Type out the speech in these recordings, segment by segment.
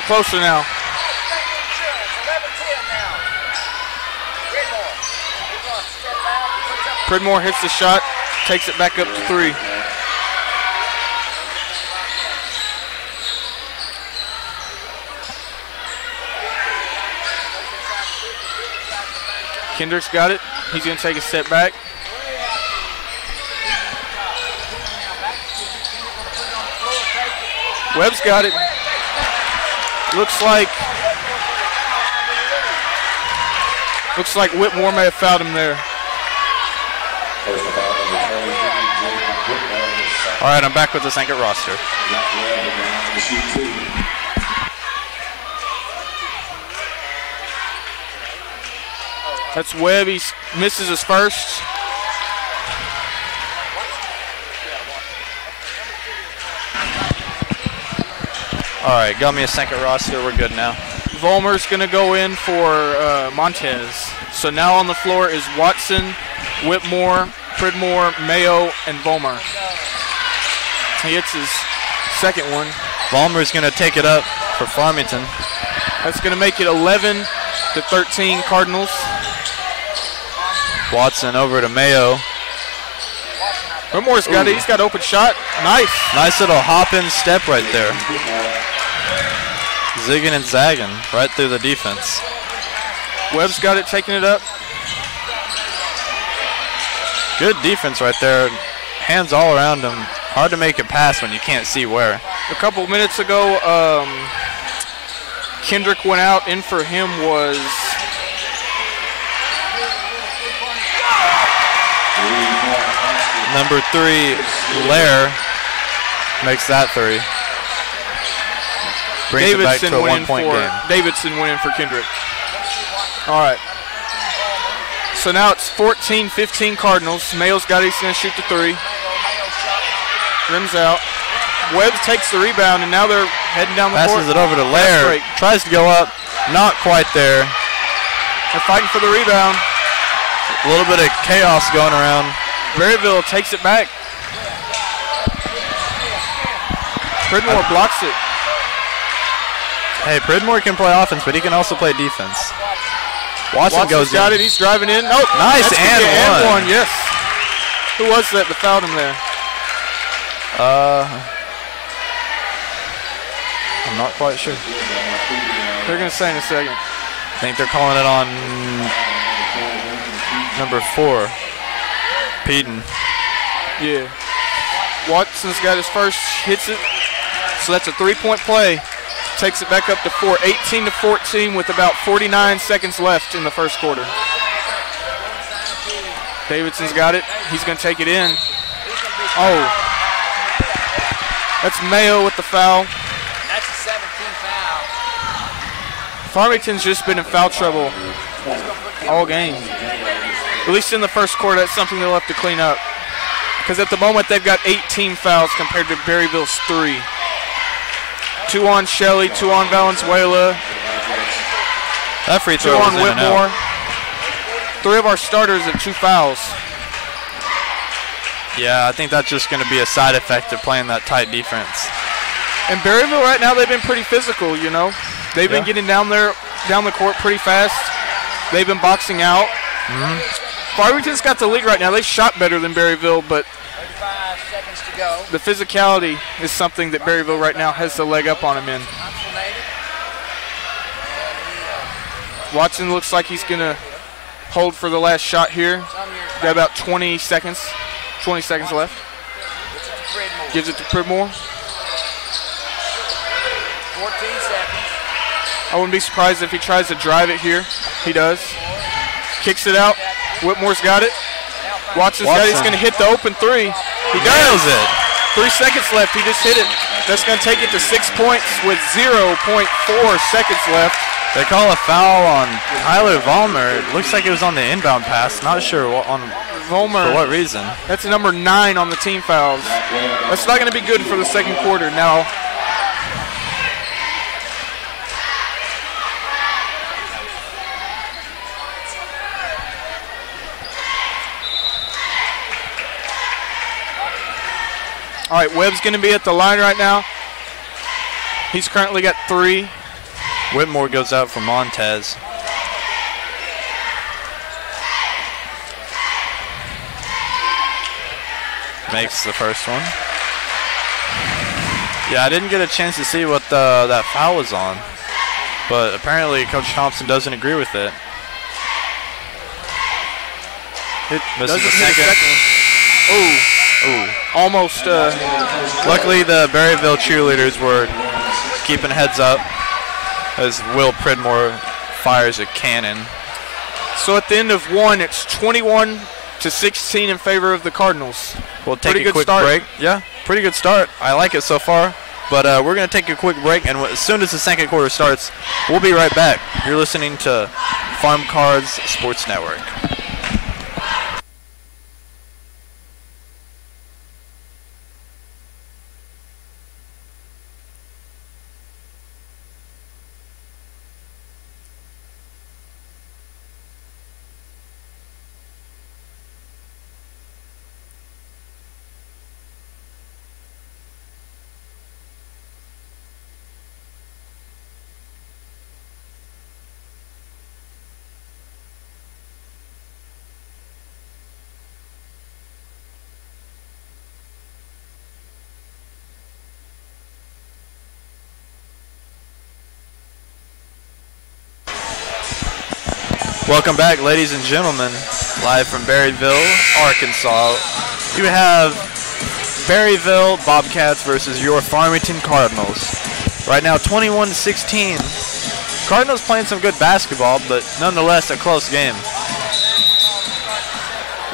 little closer now. Pridmore hits the shot, takes it back up to 3. Kendrick's got it. He's going to take a step back. Webb's got it. Looks like Whitmore may have fouled him there. All right, I'm back with the second roster. That's Webb. He misses his first. All right, got me a second roster. We're good now. Vollmer's going to go in for Montez. So now on the floor is Watson, Whitmore, Pridmore, Mayo, and Vollmer. He hits his second one. Vollmer's going to take it up for Farmington. That's going to make it 11-13 Cardinals. Watson over to Mayo. Whitmore's got it. He's got open shot. Nice. Nice little hop-in step right there. Zigging and zagging right through the defense. Webb's got it, taking it up. Good defense right there. Hands all around him. Hard to make a pass when you can't see where. A couple minutes ago, Kendrick went out. In for him was number 3, Lair, makes that 3. Brings it back to a 1-point game. Davidson went in for Kendrick. All right. So now it's 14-15 Cardinals. Mayo's got it. He's going to shoot the 3. Rims out. Webb takes the rebound, and now they're heading down the court. Passes it over to Lair. Tries to go up. Not quite there. They're fighting for the rebound. A little bit of chaos going around. Berryville takes it back. Pridmore blocks it. Hey, Pridmore can play offense, but he can also play defense. Watson goes got in. it. He's driving in. Oh, nice and one. Yes. Who was that fouled him there? I'm not quite sure. They're going to say in a second. I think they're calling it on number 4, Peden. Yeah. Watson's got his first, hits it. So that's a 3-point play. Takes it back up to 4, 18-14 with about 49 seconds left in the first quarter. Davidson's got it. He's going to take it in. Oh. That's Mayo with the foul. That's a 17 foul. Farmington's just been in foul trouble all game. At least in the first quarter, that's something they'll have to clean up. Because at the moment, they've got 18 fouls compared to Berryville's 3. 2 on Shelley, 2 on Valenzuela. That free throw 2 was on in and Whitmore. out. 3 of our starters have 2 fouls. Yeah, I think that's just going to be a side effect of playing that tight defense. And Berryville right now, they've been pretty physical, you know. They've been getting down the court pretty fast. They've been boxing out. Farmington's got the lead right now. They've shot better than Berryville, but 35 seconds to go. the physicality is something that Berryville right now has the leg up on him in. Watson looks like he's going to hold for the last shot here. Got about 20 seconds. 20 seconds left. Gives it to Pridmore. 14 seconds. I wouldn't be surprised if he tries to drive it here. He does. Kicks it out. Whitmore's got it. Watson's got it. He's going to hit the open 3. He does it. 3 seconds left. He just hit it. That's going to take it to 6 points with 0.4 seconds left. They call a foul on Tyler Vollmer. It looks like it was on the inbound pass. Not sure on Vollmer. For what reason? That's number 9 on the team fouls. That's not going to be good for the second quarter. Now, all right, Webb's going to be at the line right now. He's currently got 3. Whitmore goes out for Montez. Makes the first one. Yeah, I didn't get a chance to see what that foul was on, but apparently Coach Thompson doesn't agree with it. It Misses doesn't the hit a second. Ooh, almost. Luckily, the Berryville cheerleaders were keeping heads up as Will Pridmore fires a cannon. So at the end of one, it's 21-16 in favor of the Cardinals. We'll take Pretty a good quick start. break. Yeah, pretty good start. I like it so far. But we're going to take a quick break, and as soon as the second quarter starts, we'll be right back. You're listening to Farm Cards Sports Network. Welcome back, ladies and gentlemen, live from Berryville, Arkansas. You have Berryville Bobcats versus your Farmington Cardinals. Right now, 21-16. Cardinals playing some good basketball, but nonetheless a close game.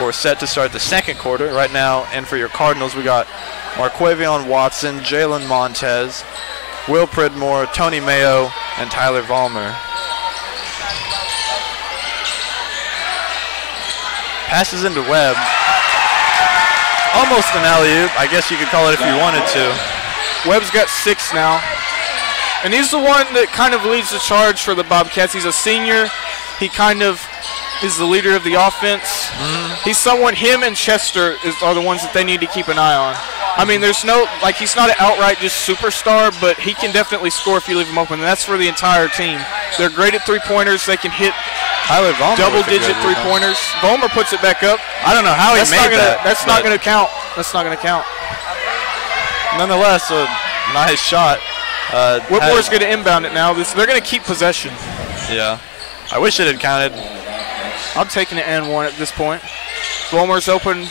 We're set to start the second quarter. Right now, and for your Cardinals, we got Marquavion Watson, Jalen Montez, Will Pridmore, Tony Mayo, and Tyler Vollmer. Passes into Webb. Almost an alley-oop. I guess you could call it if you wanted to. Webb's got 6 now. And he's the one that kind of leads the charge for the Bobcats. He's a senior. He kind of is the leader of the offense. He's someone, him and Chester are the ones that they need to keep an eye on. I mean, there's no, like, he's not an outright just superstar, but he can definitely score if you leave him open. And that's for the entire team. They're great at three-pointers. They can hit Tyler Vollmer double-digit three-pointers. Vollmer puts it back up. I don't know how he made that. That's not going to count. That's not going to count. Nonetheless, a nice shot. Whitmore's going to inbound it now. They're going to keep possession. Yeah. I wish it had counted. I'm taking it and 1 at this point. Vollmer's open.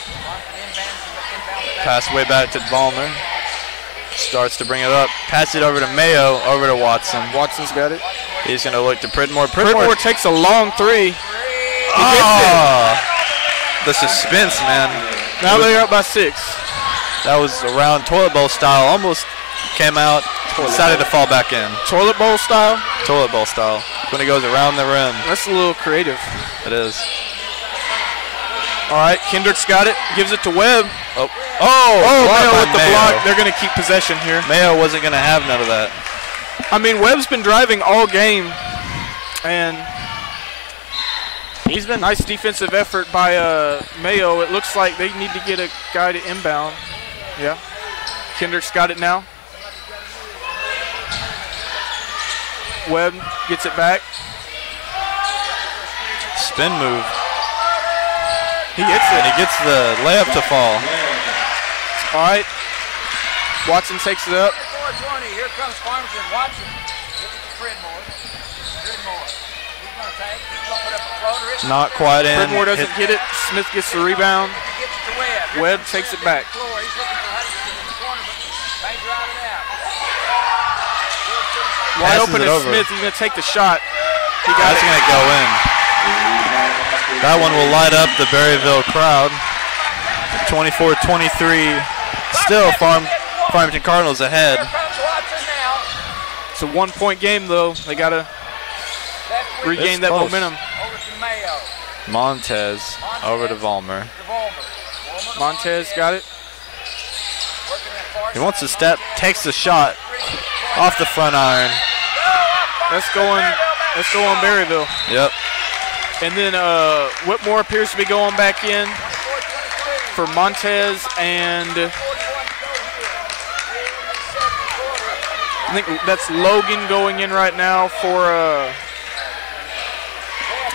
Pass way back to Vollmer. Starts to bring it up. Pass it over to Mayo, over to Watson. Watson's got it. He's going to look to Pridmore. Pridmore takes a long 3. The suspense, man. Now they're up by 6. That was around toilet bowl style. Almost came out. Decided to fall back in. Toilet bowl style? Toilet bowl style. When it goes around the rim. That's a little creative. It is. All right, Kendrick's got it. Gives it to Webb. Mayo with the block. They're going to keep possession here. Mayo wasn't going to have none of that. I mean, Webb's been driving all game, and he's been nice defensive effort by Mayo. It looks like they need to get a guy to inbound. Yeah. Kendrick's got it now. Webb gets it back. Spin move. He hits it. And he gets the layup to fall. All right. Watson takes it up. 420. Here comes Farmington. Watson. Look at Pridmore. Pridmore. He's going to take. He's going to put up a floater. Not quite in. Pridmore doesn't get it. Smith gets the rebound. He gets it to Webb. Webb takes it back. He's looking for Hutchinson in the corner, but they drive it out. Wide Passes open it is over. Smith. He's going to take the shot. That's going to go in. That one will light up the Berryville crowd. 24-23. Still Farmington Cardinals ahead. Here comes Watson now. It's a 1-point game, though. They got to Left wing regain that close. momentum. over to Mayo. Montez over to Vollmer. To Vollmer. Montez got it. Working that far He wants to side. step, takes the shot off the front iron. That's going Berryville. Yep. And then Whitmore appears to be going back in for Montez and I think that's Logan going in right now for, I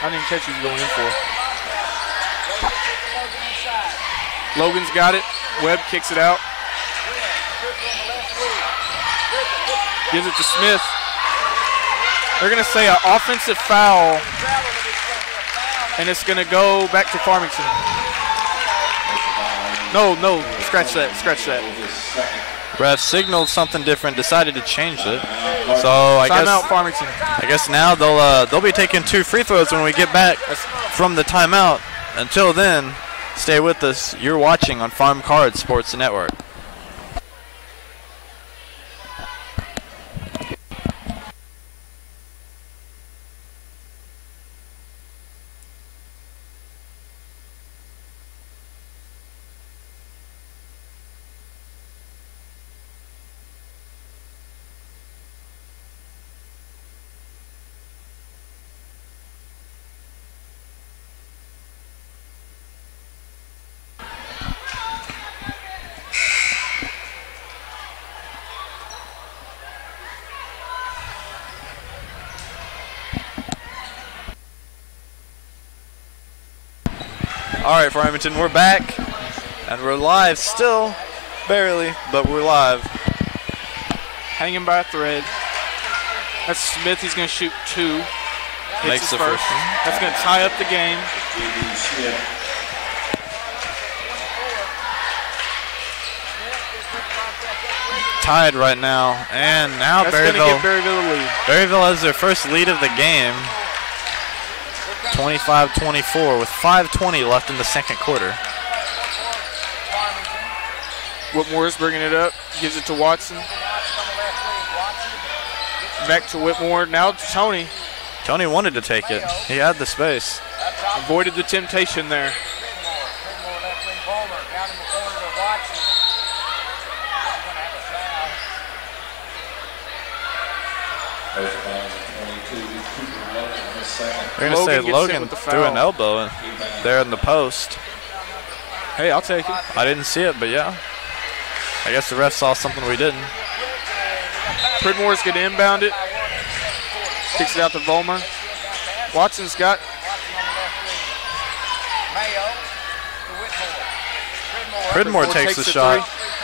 didn't catch who he's going in for. Logan's got it. Webb kicks it out. Gives it to Smith. They're going to say an offensive foul, and it's going to go back to Farmington. No, scratch that. Ref signaled something different, decided to change it. So I timeout, Farmington. I guess now they'll be taking 2 free throws when we get back from the timeout. Until then, stay with us. You're watching on Farm Card Sports Network. All right, Farmington, we're back, and we're live still, barely, but we're live. Hanging by a thread. That's Smith. He's going to shoot 2. Makes the first one. That's going to tie up the game. Tied right now, and now That's going to give Berryville a lead. Berryville has their first lead of the game. 25-24 with 5:20 left in the second quarter. Whitmore is bringing it up, gives it to Watson. Back to Whitmore, now to Tony. Tony wanted to take it. He had the space. Avoided the temptation there. We're going to say Logan threw an elbow there in the post. Hey, I'll take it. I didn't see it, but yeah. I guess the ref saw something we didn't. Pridmore's going to inbound it. Kicks it out to Volmer. Watson's got. Pridmore takes the shot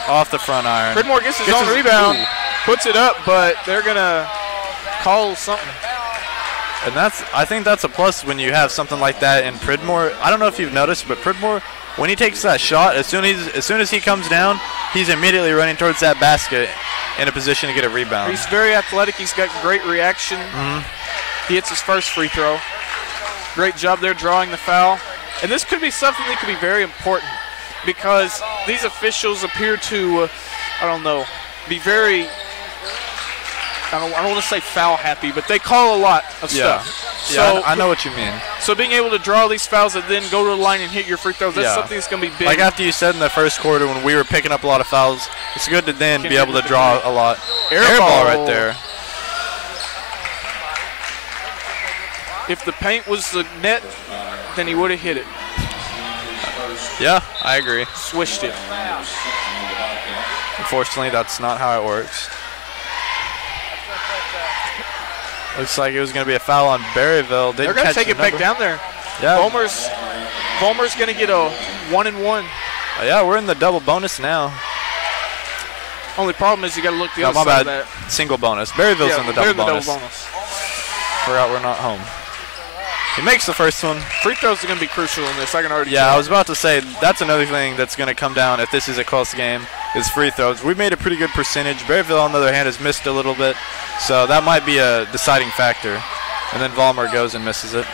off the front iron. Pridmore gets his own rebound, puts it up, but they're going to call something. And I think that's a plus when you have something like that in Pridmore. I don't know if you've noticed, but Pridmore, when he takes that shot, as soon as he comes down, he's immediately running towards that basket in a position to get a rebound. He's very athletic. He's got great reaction. He hits his first free throw. Great job there drawing the foul. And this could be something that could be very important because these officials appear to, be very, I don't want to say foul happy, but they call a lot of stuff. Yeah, I know what you mean. So being able to draw these fouls and then go to the line and hit your free throws, that's something that's going to be big. Like after you said in the first quarter when we were picking up a lot of fouls, it's good to then be able to draw a lot. Air ball right there. If the paint was the net, then he would have hit it. Yeah, I agree. Swished it. Unfortunately, that's not how it works. Looks like it was going to be a foul on Berryville. They're going to take it back down there. Yeah. Volmer's going to get a 1-and-1. Yeah, we're in the double bonus now. Only problem is you got to look the other side of that. Single bonus. Berryville's in the double bonus. bonus. Forgot we're not home. He makes the first one. Free throws are going to be crucial in this. I can already tell. I was about to say that's another thing that's going to come down if this is a close game is free throws. We made a pretty good percentage. Berryville, on the other hand, has missed a little bit. So that might be a deciding factor. And then Volmer goes and misses it.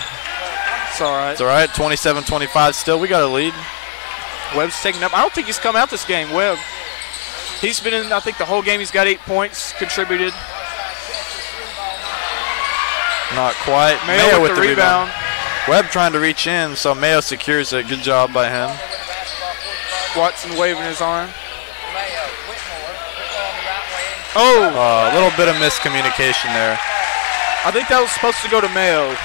It's all right. It's all right. 27-25 still. We got a lead. Webb's taking up. I don't think he's come out this game, Webb. He's been in, I think, the whole game. He's got 8 points, contributed. Not quite. Mayo with the rebound. Webb trying to reach in, so Mayo secures it. Good job by him. Watson waving his arm. A little bit of miscommunication there. I think that was supposed to go to Mayo,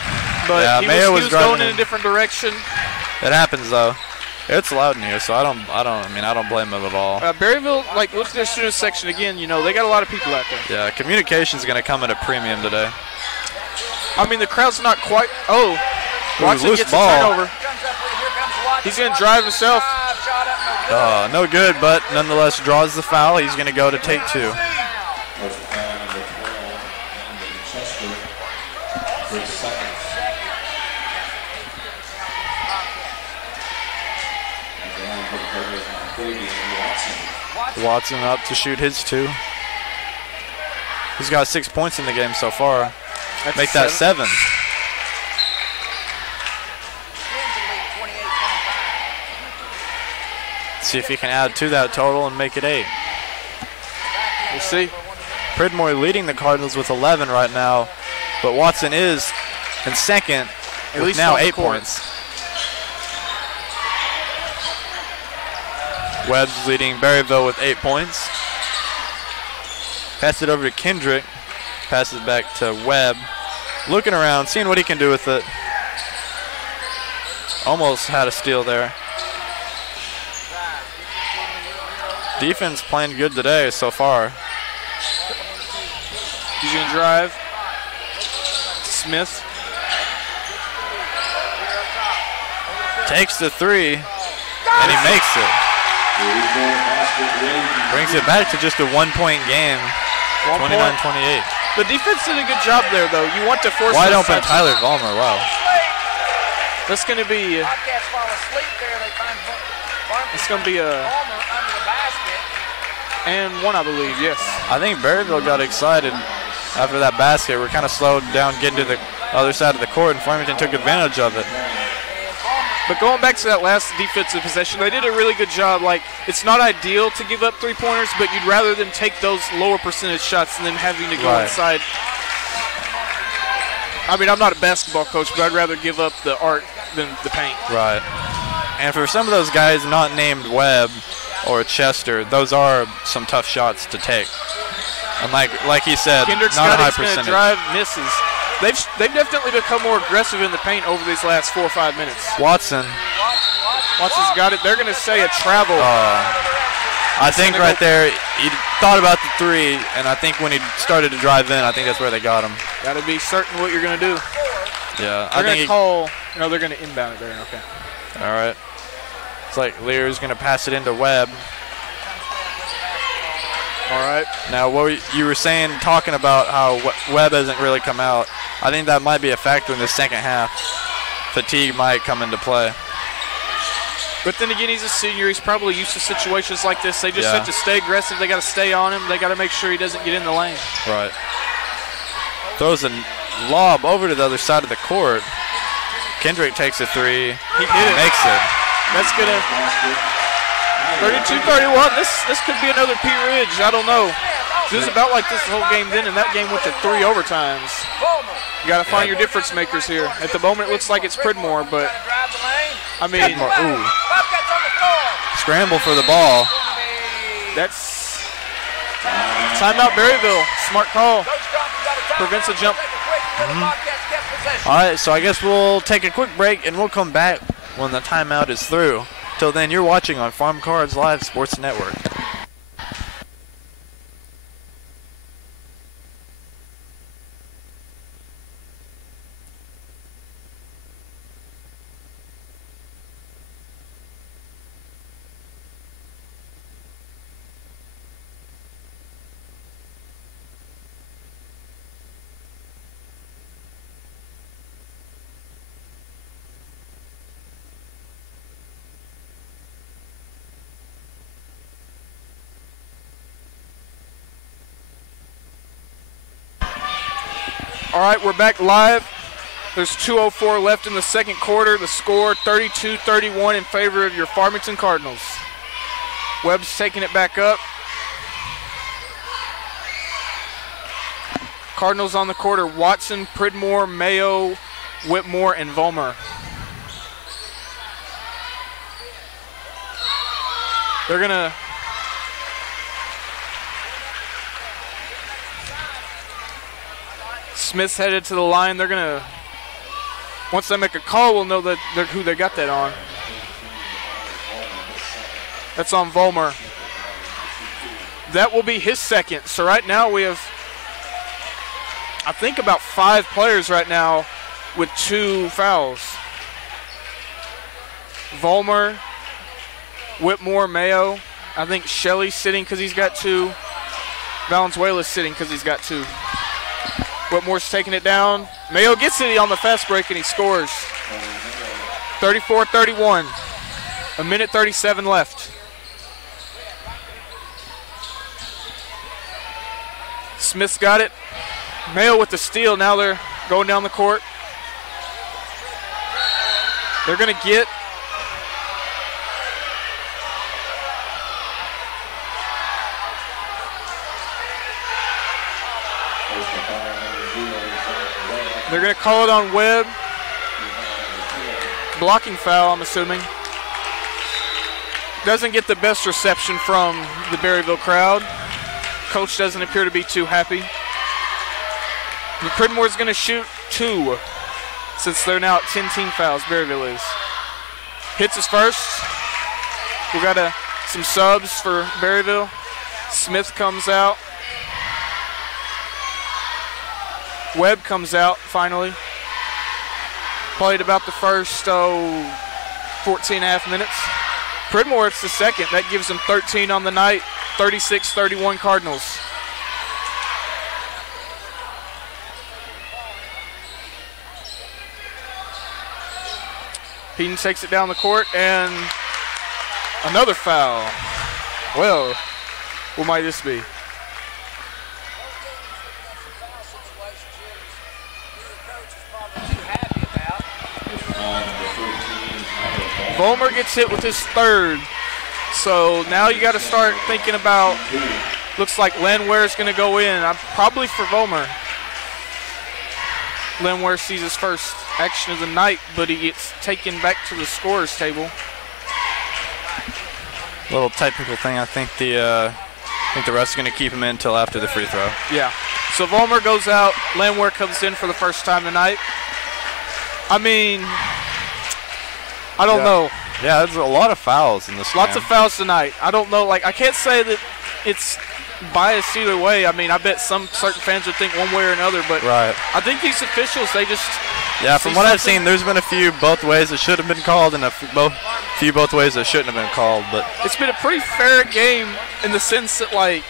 but yeah, he Mayo was going in in a different direction. It happens, though. It's loud in here, so I don't blame them at all. Berryville, like, look at their student section again. You know, they got a lot of people out there. Yeah, communication's going to come at a premium today. I mean, the crowd's not quite. Oh, Watson gets ball. a turnover. He's going to drive himself. No good, but nonetheless draws the foul. He's going to go to take 2. Watson up to shoot his 2. He's got 6 points in the game so far. Make that 7. See if he can add to that total and make it 8. We'll see. Pridmore leading the Cardinals with 11 right now, but Watson is in second with now 8 points. Webb's leading Berryville with 8 points. Pass it over to Kendrick. Passes back to Webb. Looking around, seeing what he can do with it. Almost had a steal there. Defense playing good today so far. He's going to drive. Smith. Takes the 3, and he makes it. Brings it back to just a 1-point game, 29-28. The defense did a good job there, though. You want to force wide open Tyler Vollmer, wow. That's going to be it's going to be a and 1, I believe, yes. I think Berryville got excited after that basket. We're kind of slowed down getting to the other side of the court, and Farmington took advantage of it. But going back to that last defensive possession, they did a really good job. Like, it's not ideal to give up 3-pointers, but you'd rather them take those lower percentage shots than having to go inside. I mean, I'm not a basketball coach, but I'd rather give up the art than the paint. Right. And for some of those guys not named Webb or Chester, those are some tough shots to take. And like he said, Kendrick's not a high going percentage. to drive, misses. They've definitely become more aggressive in the paint over these last 4 or 5 minutes. Watson's got it. They're going to say a travel. I think right there, he thought about the 3, and I think when he started to drive in, I think that's where they got him. Got to be certain what you're going to do. Yeah, they're going to call. No, they're going to inbound it there. Okay. All right. It's like Lear's going to pass it into Webb. All right. Now, what you were saying, talking about how Webb hasn't really come out, I think that might be a factor in the second half. Fatigue might come into play. But then again, he's a senior. He's probably used to situations like this. They just have to stay aggressive. They got to stay on him. They got to make sure he doesn't get in the lane. Right. Throws a lob over to the other side of the court. Kendrick takes a 3. He hit it. Makes it. That's going to 32-31. This could be another P. Ridge. I don't know. It was about like this the whole game then, and that game went to 3 overtimes. You got to find your difference makers here. At the moment, it looks like it's Pridmore, but I mean, scramble for the ball. That's timeout Berryville. Smart call. Prevents a jump. All right, so I guess we'll take a quick break, and we'll come back when the timeout is through. Till then, you're watching on Farm Cards Live Sports Network. All right, we're back live. There's 2:04 left in the second quarter. The score 32-31 in favor of your Farmington Cardinals. Webb's taking it back up. Cardinals on the court are Watson, Pridmore, Mayo, Whitmore, and Vollmer. They're going to Smith's headed to the line. They're going to, once they make a call, we'll know that who they got that on. That's on Vollmer. That will be his second. So right now we have, I think, about 5 players right now with 2 fouls. Vollmer, Whitmore, Mayo. I think Shelley's sitting because he's got 2. Valenzuela's sitting because he's got 2. Whitmore's taking it down. Mayo gets it on the fast break and he scores. 34-31. A minute 37 left. Smith's got it. Mayo with the steal. Now they're going down the court. They're going to get. They're going to call it on Webb. Blocking foul, I'm assuming. Doesn't get the best reception from the Berryville crowd. Coach doesn't appear to be too happy. Pridmore's going to shoot 2 since they're now at 10 team fouls, Berryville is. Hits his first. We got some subs for Berryville. Smith comes out. Webb comes out finally. Played about the first 14.5 minutes. Pridmore, it's the second. That gives them 13 on the night. 36-31 Cardinals. Peden takes it down the court and another foul. Well, what might this be? Vollmer gets hit with his 3rd. So now you got to start thinking about, looks like Landwehr is going to go in. Probably for Vollmer. Landwehr sees his first action of the night, but he gets taken back to the scorer's table. Little technical thing. I think the ref's going to keep him in until after the free throw. Yeah. So Vollmer goes out. Landwehr comes in for the first time tonight. I mean, I don't know. Yeah, there's a lot of fouls in this game. Lots of fouls tonight. I don't know. Like, I can't say that it's biased either way. I mean, I bet some certain fans would think one way or another, but right. I think these officials, they just from what I've seen, there's been a few both ways that should have been called and a few both ways that shouldn't have been called. But it's been a pretty fair game in the sense that, like,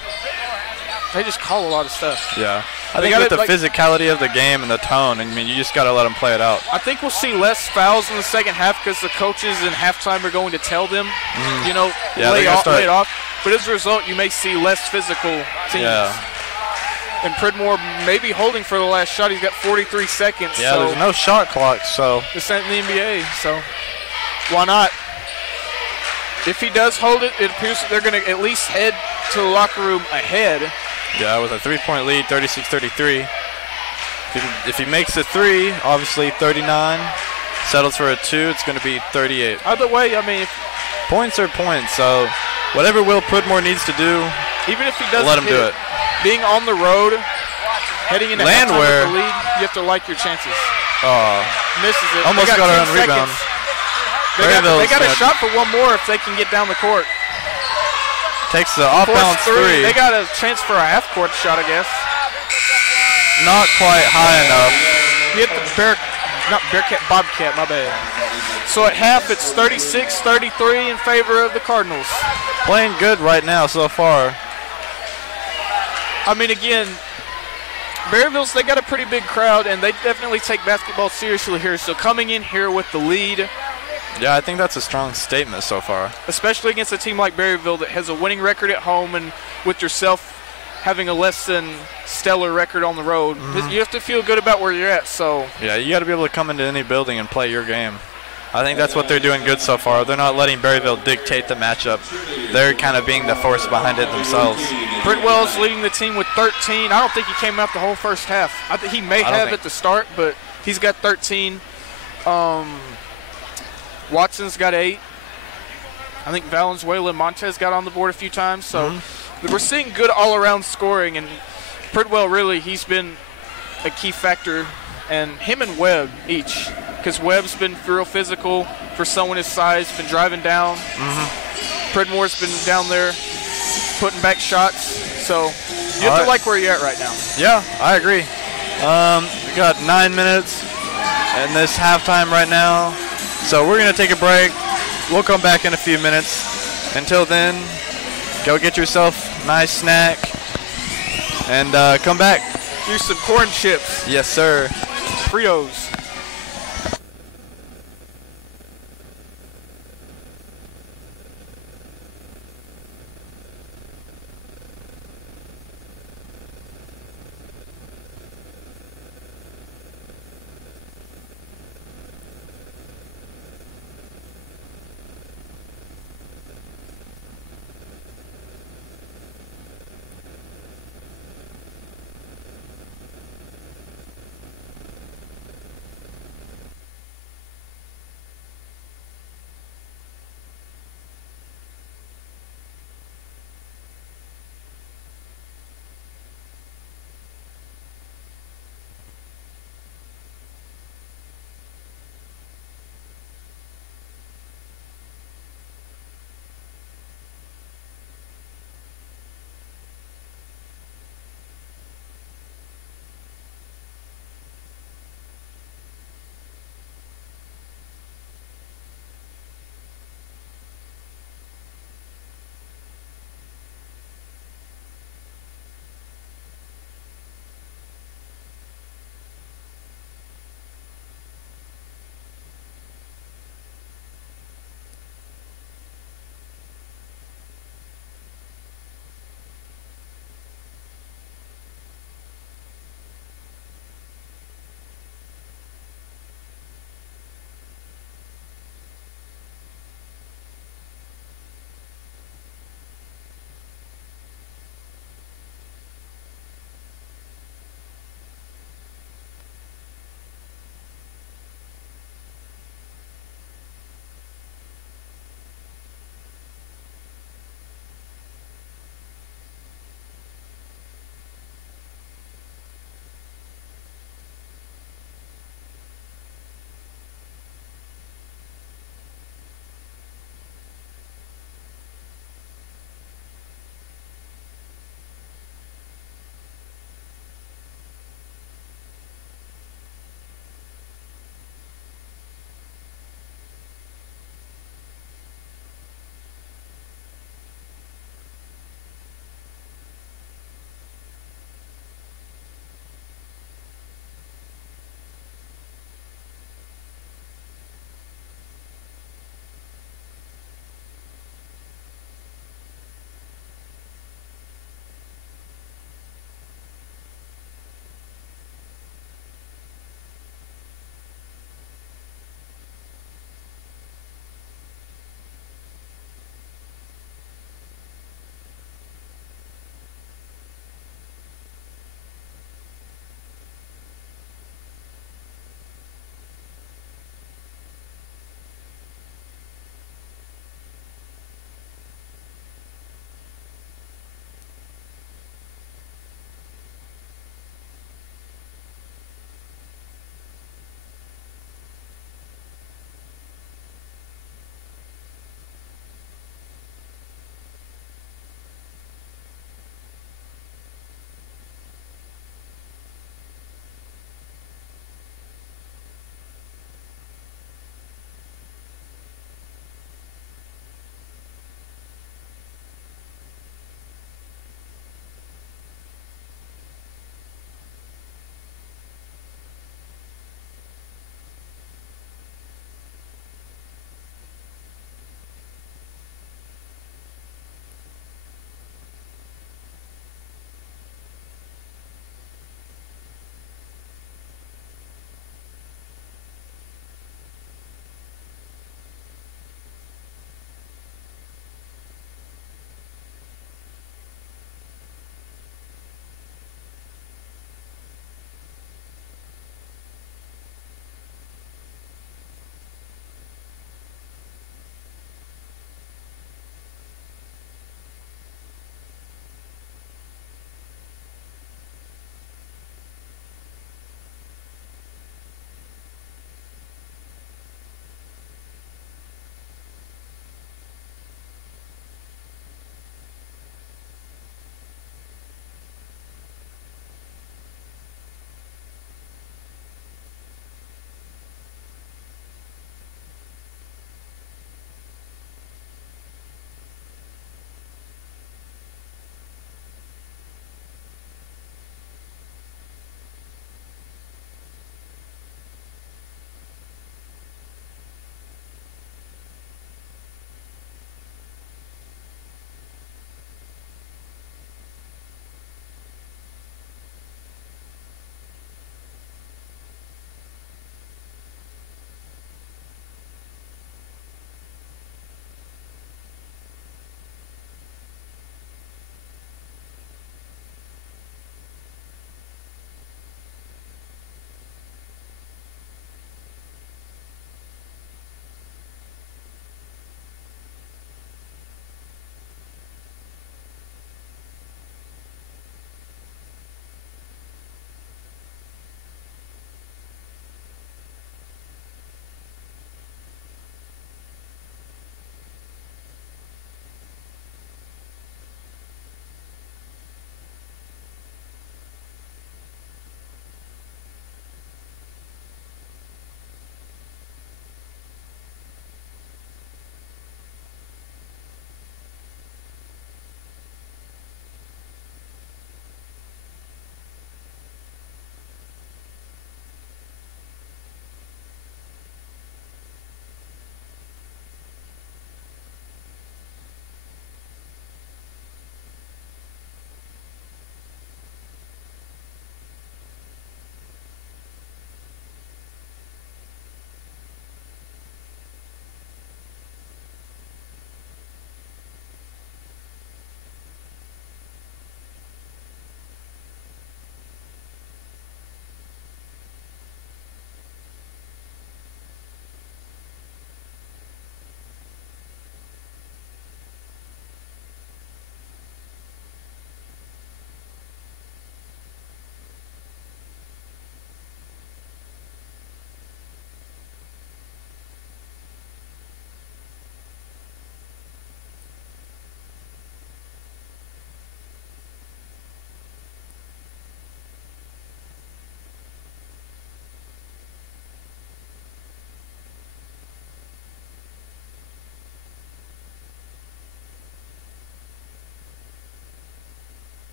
they just call a lot of stuff. Yeah. I think with the physicality of the game and the tone, I mean, you just got to let them play it out. I think we'll see less fouls in the second half because the coaches in halftime are going to tell them, lay it off. But as a result, you may see less physical teams. Yeah. And Pridmore may be holding for the last shot. He's got 43 seconds. Yeah, so there's no shot clock, so. This ain't in the NBA, so why not? If he does hold it, it appears that they're going to at least head to the locker room ahead. Yeah, with a 3-point lead, 36-33. If he makes a 3, obviously 39. Settles for a 2, it's going to be 38. Either way, I mean, points are points. So whatever Will Pridmore needs to do, even if he doesn't let him do it. Being on the road, heading into halftime with the lead, you have to like your chances. Oh, misses it. Almost got it on rebound. They got a shot for one more if they can get down the court. Takes the off-balance 3. They got a chance for a half-court shot, I guess. Not quite high enough. Hit the Bobcat, my bad. So at half, it's 36-33 in favor of the Cardinals. Playing good right now so far. I mean, again, Berryville's, they got a pretty big crowd, and they definitely take basketball seriously here. So coming in here with the lead. Yeah, I think that's a strong statement so far. Especially against a team like Berryville that has a winning record at home and with yourself having a less than stellar record on the road. Mm-hmm. You have to feel good about where you're at. So yeah, you got to be able to come into any building and play your game. I think that's what they're doing good so far. They're not letting Berryville dictate the matchup. They're kind of being the force behind it themselves. Britwell's leading the team with 13. I don't think he came out the whole first half. I think he may have at the start, but he's got 13. Watson's got 8. I think Valenzuela and Montez got on the board a few times. So we're seeing good all-around scoring. And Pridwell, really, he's been a key factor. And him and Webb each. Because Webb's been real physical for someone his size, been driving down. Pridmore's been down there putting back shots. So you have to like where you're at right now. Yeah, I agree. We got 9 minutes in this halftime right now. So we're going to take a break. We'll come back in a few minutes. Until then, go get yourself a nice snack and come back. Do some corn chips. Yes, sir. Fritos.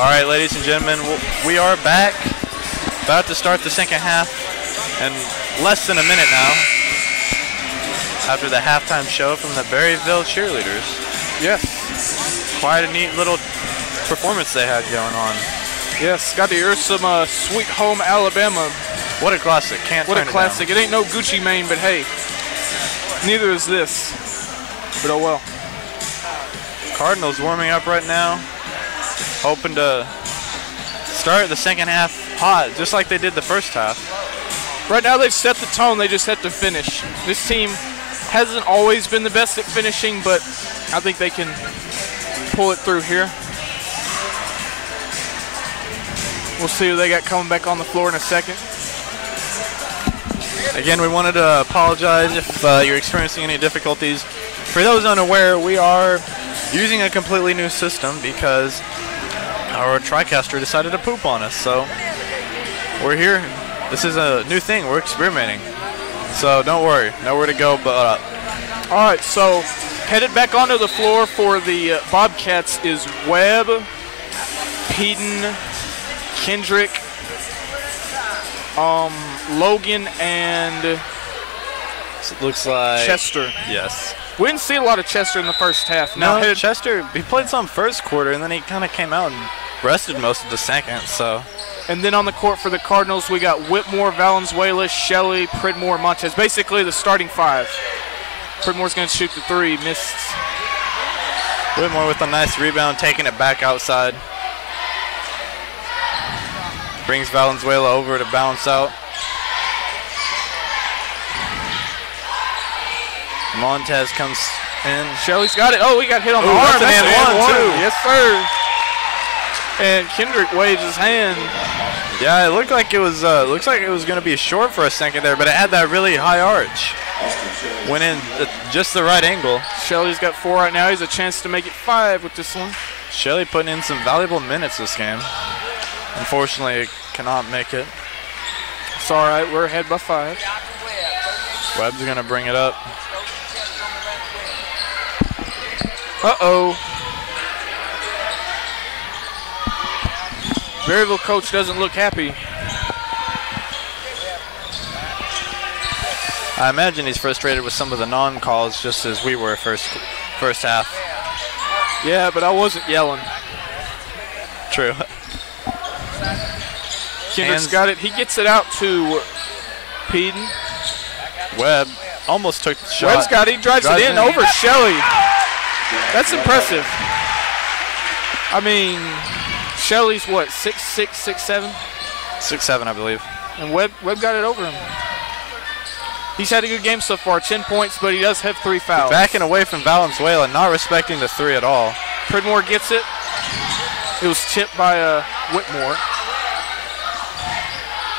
All right, ladies and gentlemen, we are back. About to start the second half in less than a minute now. After the halftime show from the Berryville cheerleaders. Yes. Quite a neat little performance they had going on. Yes, got to hear some Sweet Home Alabama. What a classic. Can't What turn a classic. It ain't no Gucci Mane, but hey, neither is this. But oh well. Cardinals warming up right now. Hoping to start the second half hot, just like they did the first half. Right now they've set the tone. They just have to finish. This team hasn't always been the best at finishing, but I think they can pull it through here. We'll see who they got coming back on the floor in a second. Again, we wanted to apologize if you're experiencing any difficulties. For those unaware, we are using a completely new system because our TriCaster decided to poop on us. So we're here. This is a new thing. We're experimenting. So don't worry. Nowhere to go but up. All right, so headed back onto the floor for the Bobcats is Webb, Peden, Kendrick, Logan, and It looks like Chester. Yes. We didn't see a lot of Chester in the first half. No, Chester, he played some first quarter, and then he kind of came out and rested most of the second, so. And then on the court for the Cardinals, we got Whitmore, Valenzuela, Shelley, Pridmore, Montez. Basically the starting five. Pridmore's going to shoot the three. Missed. Whitmore with a nice rebound, taking it back outside. Brings Valenzuela over to bounce out. Montez comes in. Shelley's got it. Oh, we got hit on the arm. That's an and one, too. Yes, sir. And Kendrick waves his hand. Yeah, it looked like it was. Looks like it was going to be short for a second there, but it had that really high arch. Went in at just the right angle. Shelley's got 4 right now. He's a chance to make it 5 with this one. Shelley putting in some valuable minutes this game. Unfortunately, cannot make it. It's all right. We're ahead by 5. Webb's going to bring it up. Uh-oh. Berryville coach doesn't look happy. I imagine he's frustrated with some of the non-calls, just as we were first half. Yeah, but I wasn't yelling. True. Kendrick's got it. He gets it out to Peden. Webb almost took the shot. Webb's got it. He drives it in over Shelley. That's impressive. I mean, Shelley's what, 6'6", 6'7"? 6'7", I believe. And Webb got it over him. He's had a good game so far, 10 points, but he does have 3 fouls. Backing away from Valenzuela, not respecting the 3 at all. Pridmore gets it. It was tipped by Whitmore.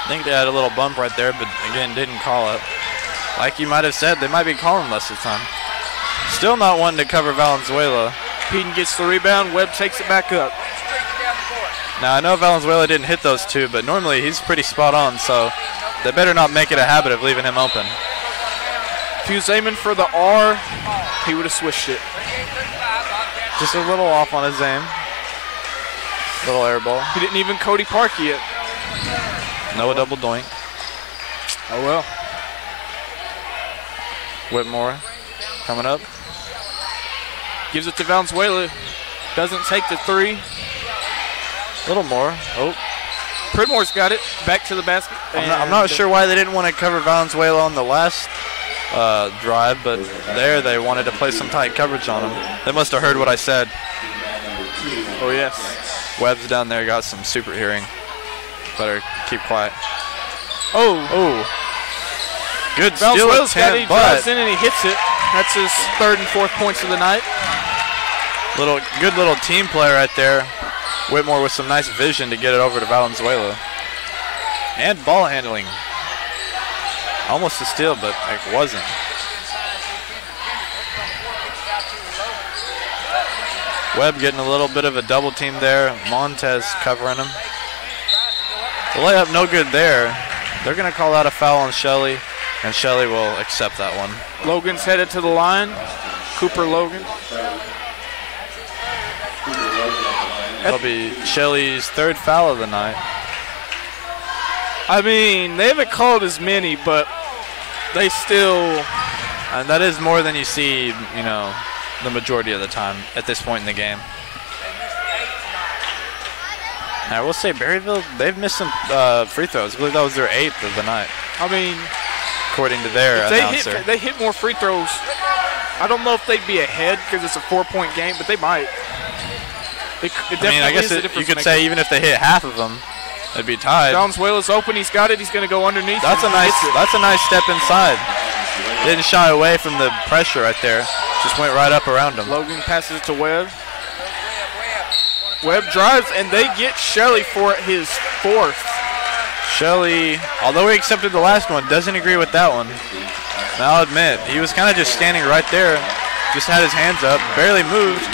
I think they had a little bump right there, but again, didn't call it. Like you might have said, they might be calling less this time. Still not wanting to cover Valenzuela. Peden gets the rebound. Webb takes it back up. Now, I know Valenzuela didn't hit those 2, but normally he's pretty spot on, so they better not make it a habit of leaving him open. If he was aiming for the R, he would have switched it. Just a little off on his aim. Little air ball. He didn't even Cody Park yet. No double doink. Oh, well. Whitmore coming up. Gives it to Valenzuela. Doesn't take the 3. A little more. Oh. Pridmore's got it. Back to the basket. I'm not sure why they didn't want to cover Valenzuela on the last drive, but there they wanted to play some tight coverage on him. They must have heard what I said. Oh, yes. Webb's down there, got some super hearing. Better keep quiet. Oh. Oh. Good steal Valenzuela's got it. He attempt, drives in and he hits it. That's his 3rd and 4th points of the night. good little team play right there. Whitmore with some nice vision to get it over to Valenzuela. And ball handling. Almost a steal, but it wasn't. Webb getting a little bit of a double team there. Montez covering him. The layup no good there. They're going to call out a foul on Shelley, and Shelley will accept that one. Logan's headed to the line. Cooper Logan. That'll be Shelley's 3rd foul of the night. I mean, they haven't called as many, but they still. And that is more than you see, you know, the majority of the time at this point in the game. And I will say Berryville, they've missed some free throws. I believe that was their 8th of the night. I mean, according to their announcer. They hit more free throws. I don't know if they'd be ahead because it's a 4-point game, but they might. I guess you could say even if they hit half of them, it'd be tied. Valenzuela's open. He's got it. He's going to go underneath. That's a nice step inside. Didn't shy away from the pressure right there. Just went right up around him. Logan passes it to Webb. Webb drives, and they get Shelley for his 4th. Shelley, although he accepted the last one, doesn't agree with that one. And I'll admit, he was kind of just standing right there, just had his hands up, barely moved.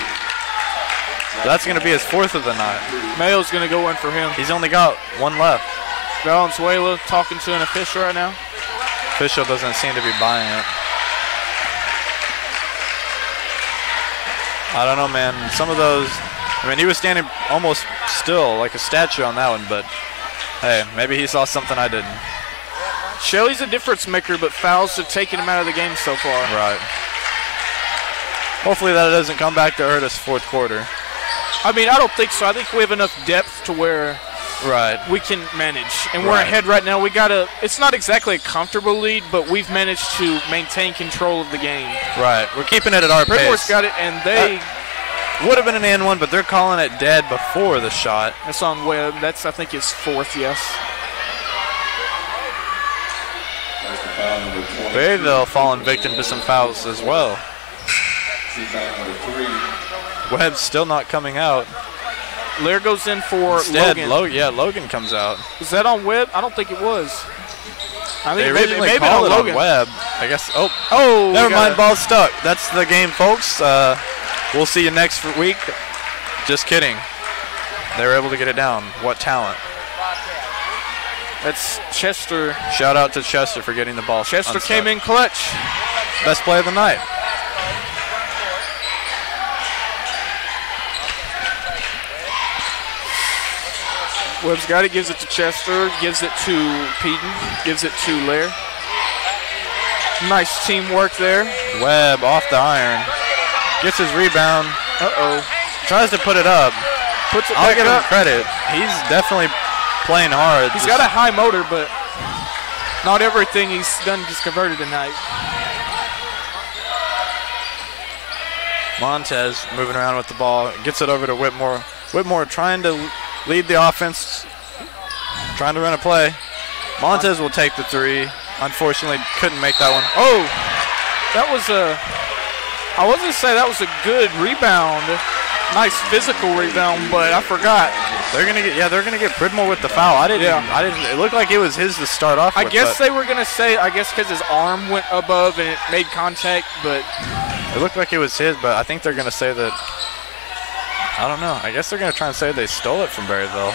That's going to be his 4th of the night. Mayo's going to go in for him. He's only got one left. Valenzuela talking to an official right now. Official doesn't seem to be buying it. I don't know, man. Some of those, I mean, he was standing almost still like a statue on that one, but hey, maybe he saw something I didn't. Shelley's a difference maker, but fouls have taken him out of the game so far. Right. Hopefully that doesn't come back to hurt us 4th quarter. I mean, I don't think so. I think we have enough depth to where we can manage. And we're ahead right now. It's not exactly a comfortable lead, but we've managed to maintain control of the game. Right. We're keeping it at our pace. Redmore's got it, and they would have been an and one, but they're calling it dead before the shot. That's on Webb. That's, I think, his 4th, yes. Berryville fallen victim to some fouls as well. Webb's still not coming out. Lair goes in for Logan. Logan comes out. Was that on Webb? I don't think it was. I think they originally called it on Webb. I guess. Oh, never mind. Ball's stuck. That's the game, folks. We'll see you next week. Just kidding. They were able to get it down. What talent. That's Chester. Shout out to Chester for getting the ball. Chester came in clutch. Best play of the night. Webb's got it, gives it to Chester, gives it to Peden, gives it to Lair. Nice teamwork there. Webb off the iron. Gets his rebound. Tries to put it up. Puts it I'll back give him up. credit. He's definitely playing hard. He's got a high motor, but not everything he's done is converted tonight. Montez moving around with the ball. Gets it over to Whitmore. Whitmore trying to lead the offense. Trying to run a play. Montez will take the 3. Unfortunately, couldn't make that one. Oh, that was I was going to say that was a good rebound. Nice physical rebound, but I forgot. They're gonna get Pridmore with the foul. I didn't. It looked like it was his to start off with. I guess they were gonna say. I guess because his arm went above and it made contact, but it looked like it was his. But I think they're gonna say that. I don't know. I guess they're gonna try and say they stole it from Berryville.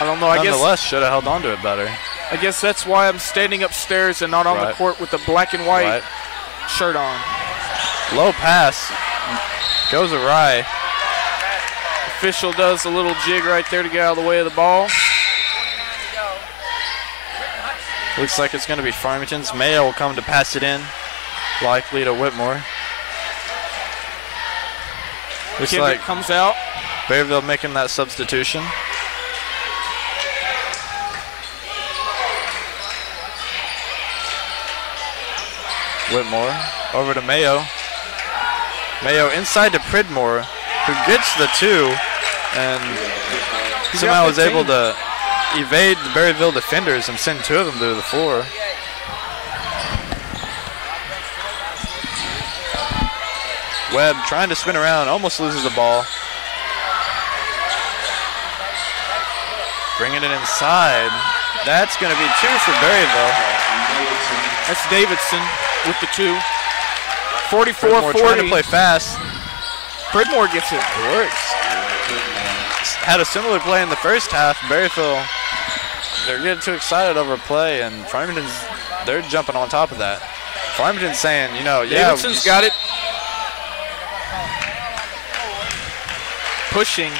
I don't know. I guess nonetheless should have held on to it better. I guess that's why I'm standing upstairs and not on the court with the black and white shirt on. Low pass goes awry. Official does a little jig right there to get out of the way of the ball. Looks like it's going to be Farmington's. Mayo will come to pass it in, likely to Whitmore. Looks like comes out. Berryville making that substitution. Whitmore over to Mayo. Mayo inside to Pridmore, who gets the 2 and somehow is able to evade the Berryville defenders and send 2 of them to the floor. Webb trying to spin around, almost loses the ball. Bringing it inside. That's going to be 2 for Berryville. That's Davidson with the 2. 44-40. Trying to play fast. Pridmore gets it. It works. Had a similar play in the first half. Berryville, they're getting too excited over a play, and Farmington's, they're jumping on top of that. Farmington's saying, you know, Davidson's got it. Pushing.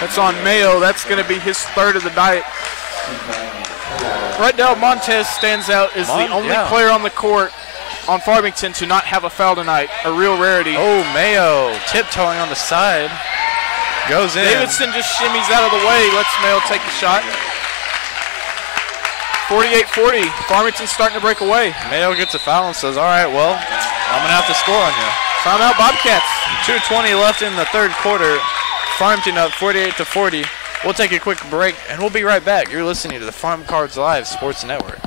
That's on Mayo. That's going to be his third of the night. Right now, Montez stands out as the only player on the court on Farmington to not have a foul tonight. A real rarity. Oh, Mayo tiptoeing on the side. Goes in. Davidson just shimmies out of the way. Lets Mayo take the shot. 48-40. Farmington's starting to break away. Mayo gets a foul and says, all right, well, I'm going to have to score on you. Timeout Bobcats. 2:20 left in the third quarter. Farmington up 48-40. We'll take a quick break, and we'll be right back. You're listening to the Farm Cards Live Sports Network.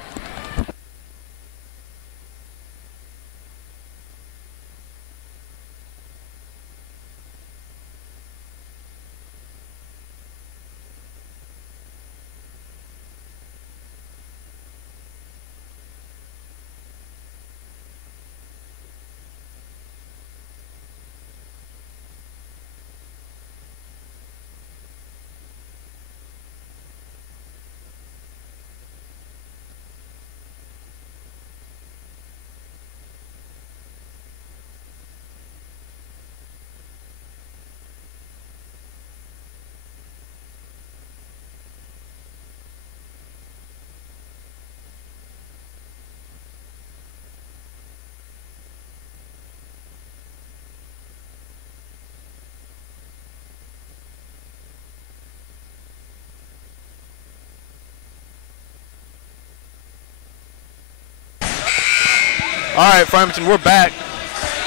All right, Farmington, we're back.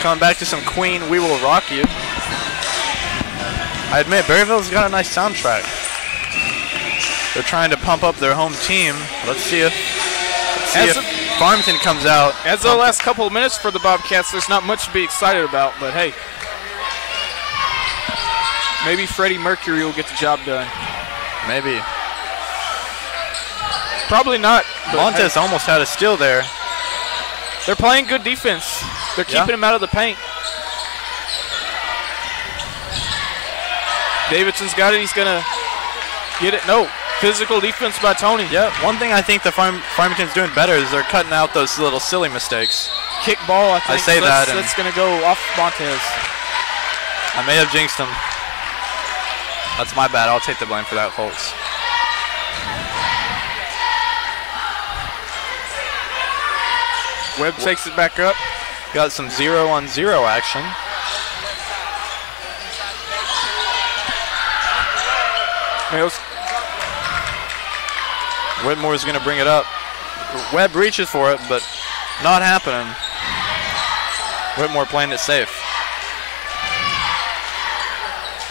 Coming back to some Queen, We Will Rock You. I admit, Berryville's got a nice soundtrack. They're trying to pump up their home team. Let's see if Farmington comes out. As the last couple of minutes for the Bobcats, there's not much to be excited about, but hey. Maybe Freddie Mercury will get the job done. Maybe. Probably not. Montez almost had a steal there. They're playing good defense. They're keeping him out of the paint. Davidson's got it. He's going to get it. No. Physical defense by Tony. Yeah. One thing I think the Farmington's doing better is they're cutting out those little silly mistakes. Kick ball, I think. I say that. That's going to go off Montez. I may have jinxed him. That's my bad. I'll take the blame for that, folks. Webb takes it back up. Got some 0-on-0 action. Whitmore's going to bring it up. Webb reaches for it, but not happening. Whitmore playing it safe.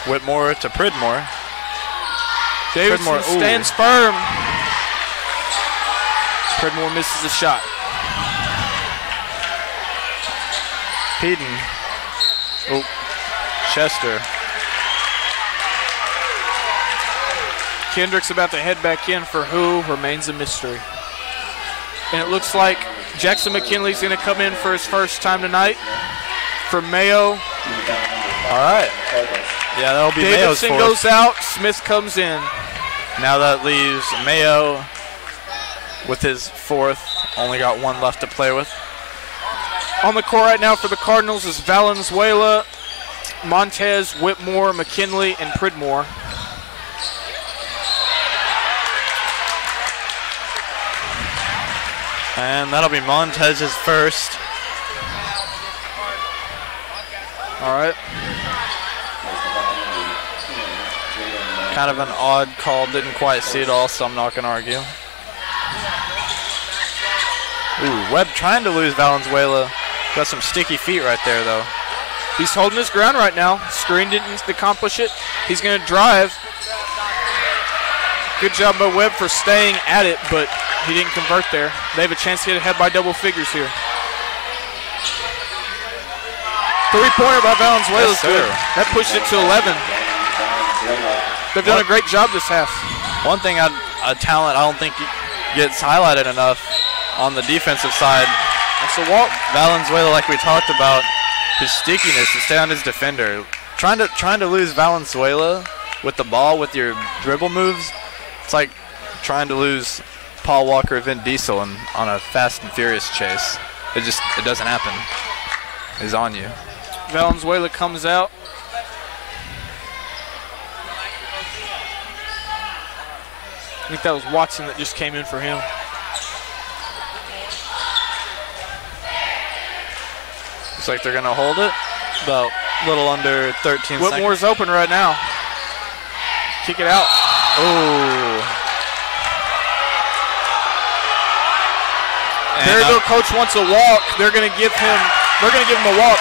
Whitmore to Pridmore. Davidson stands firm. Pridmore misses the shot. Peden. Oh, Chester. Kendrick's about to head back in for who remains a mystery. And it looks like Jackson McKinley's going to come in for his first time tonight. For Mayo. All right. Yeah, that'll be Mayo's Davidson fourth. goes out. Smith comes in. Now that leaves Mayo with his fourth. Only got one left to play with. On the court right now for the Cardinals is Valenzuela, Montez, Whitmore, McKinley, and Pridmore. And that'll be Montez's first. All right. Kind of an odd call. Didn't quite see it all, so I'm not going to argue. Ooh, Webb trying to lose Valenzuela. Got some sticky feet right there, though. He's holding his ground right now. Screen didn't accomplish it. He's going to drive. Good job by Webb for staying at it, but he didn't convert there. They have a chance to get ahead by double figures here. Three-pointer by Valenzuela is good. That pushed it to 11. They've done a great job this half. One thing, a talent I don't think gets highlighted enough on the defensive side. That's a walk. Valenzuela, like we talked about, his stickiness to stay on his defender. Trying to lose Valenzuela with the ball with your dribble moves, it's like trying to lose Paul Walker or Vin Diesel on a Fast and Furious chase. It doesn't happen. It's on you. Valenzuela comes out. think that was Watson that just came in for him. Looks like they're going to hold it. About a little under 13 Whitmore's open right now. Kick it out. Oh. Berryville coach wants a walk. They're going to give him a walk.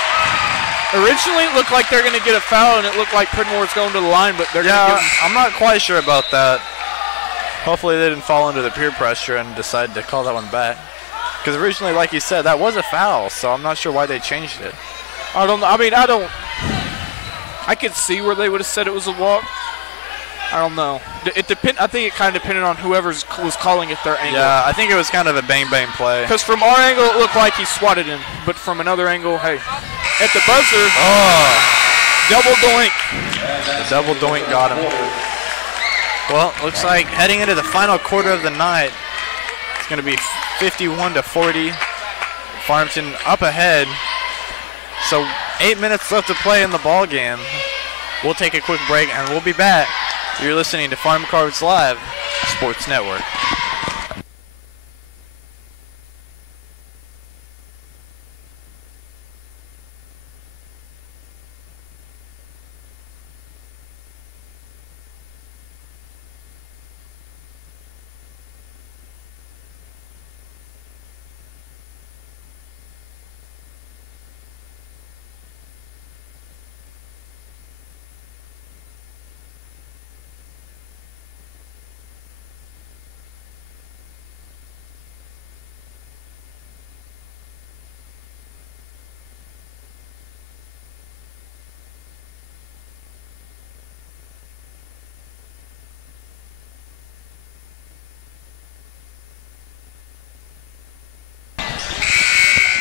Originally, it looked like they're going to get a foul, and it looked like Pridmore's going to the line, but they're going to give him. I'm not quite sure about that. Hopefully they didn't fall under the peer pressure and decide to call that one back. Because originally, like you said, that was a foul, so I'm not sure why they changed it. I could see where they would have said it was a walk. I don't know. I think it kind of depended on whoever was calling it their angle. Yeah, I think it was kind of a bang-bang play. Because from our angle, it looked like he swatted him. But from another angle, hey. At the buzzer, double doink. The double doink got him. Well, looks like heading into the final quarter of the night, it's going to be 51-40. Farmington up ahead. So 8 minutes left to play in the ball game. We'll take a quick break, and we'll be back. You're listening to Farm Cards Live Sports Network.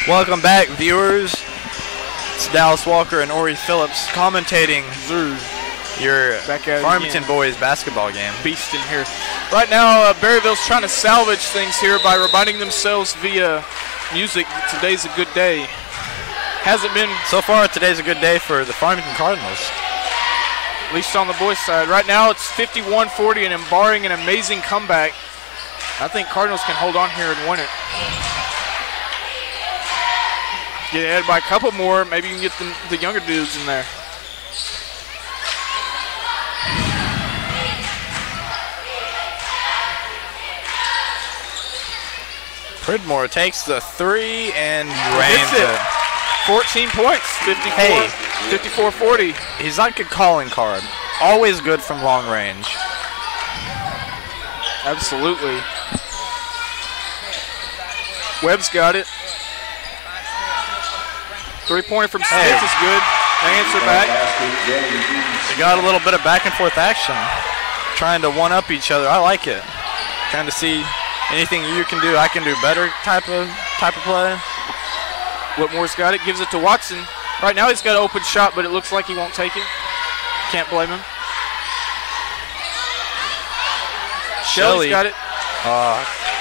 Welcome back, viewers. It's Dallas Walker and Ori Phillips commentating your Farmington boys basketball game. Beast in here. Right now, Berryville's trying to salvage things here by reminding themselves via music today's a good day. Hasn't been. So far, today's a good day for the Farmington Cardinals. At least on the boys' side. Right now, it's 51-40, and barring an amazing comeback, I think Cardinals can hold on here and win it. Get ahead by a couple more. Maybe you can get the younger dudes in there. Pridmore takes the three and rains it. 14 points, 54-40. He's like a calling card. Always good from long range. Absolutely. Webb's got it. Three-pointer from Sticks is good. They answer back. They got a little bit of back and forth action. Trying to one-up each other. I like it. Trying to see anything you can do, I can do better type of play. Whitmore's got it, gives it to Watson. Right now he's got an open shot, but it looks like he won't take it. Can't blame him. Shelley's got it.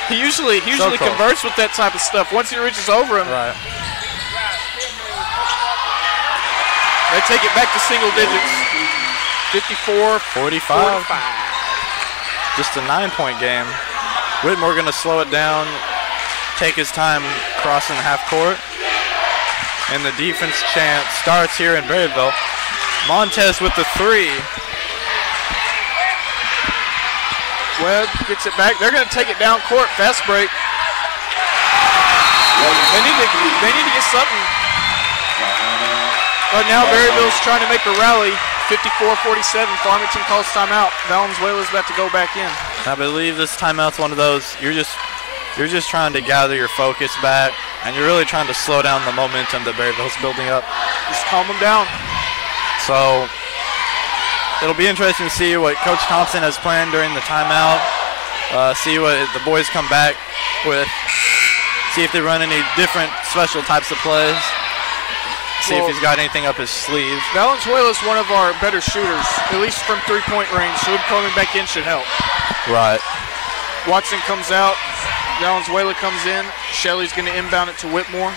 He usually converts with that type of stuff. Once he reaches over him, right. They take it back to single digits. 54-45. Just a 9-point game. Whitmore going to slow it down, take his time crossing half court. And the defense chant starts here in Berryville. Montez with the three. Webb gets it back. They're going to take it down court. Fast break. They need to get something. Right now, Berryville's trying to make a rally. 54-47. Farmington calls timeout. Valenzuela's about to go back in. I believe this timeout's one of those. You're just trying to gather your focus back, and you're really trying to slow down the momentum that Berryville's building up. Just calm them down. So it'll be interesting to see what Coach Thompson has planned during the timeout. See what the boys come back with. See if they run any different special types of plays. See if he's got anything up his sleeve. Valenzuela's one of our better shooters, at least from three-point range, so him coming back in should help. Right. Watson comes out. Valenzuela comes in. Shelley's going to inbound it to Whitmore.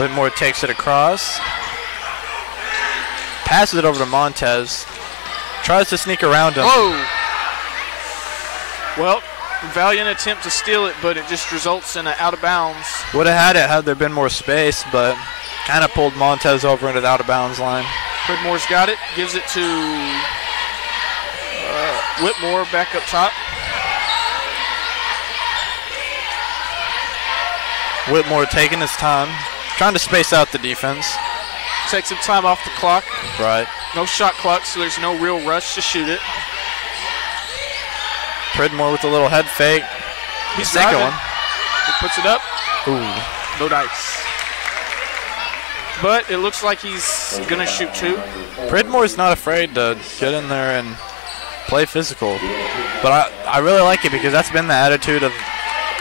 Whitmore takes it across. Passes it over to Montez. Tries to sneak around him. Whoa! Well, valiant attempt to steal it, but it just results in an out of bounds. Would have had it had there been more space, but kind of pulled Montez over into the out of bounds line. Whitmore's got it, gives it to Whitmore back up top. Whitmore taking his time, trying to space out the defense. Take some time off the clock. Right. No shot clock, so there's no real rush to shoot it. Pridmore with a little head fake. He's second driving. one. He puts it up. Ooh. No dice. But it looks like he's going to shoot two. Pridmore's not afraid to get in there and play physical. But I really like it because that's been the attitude of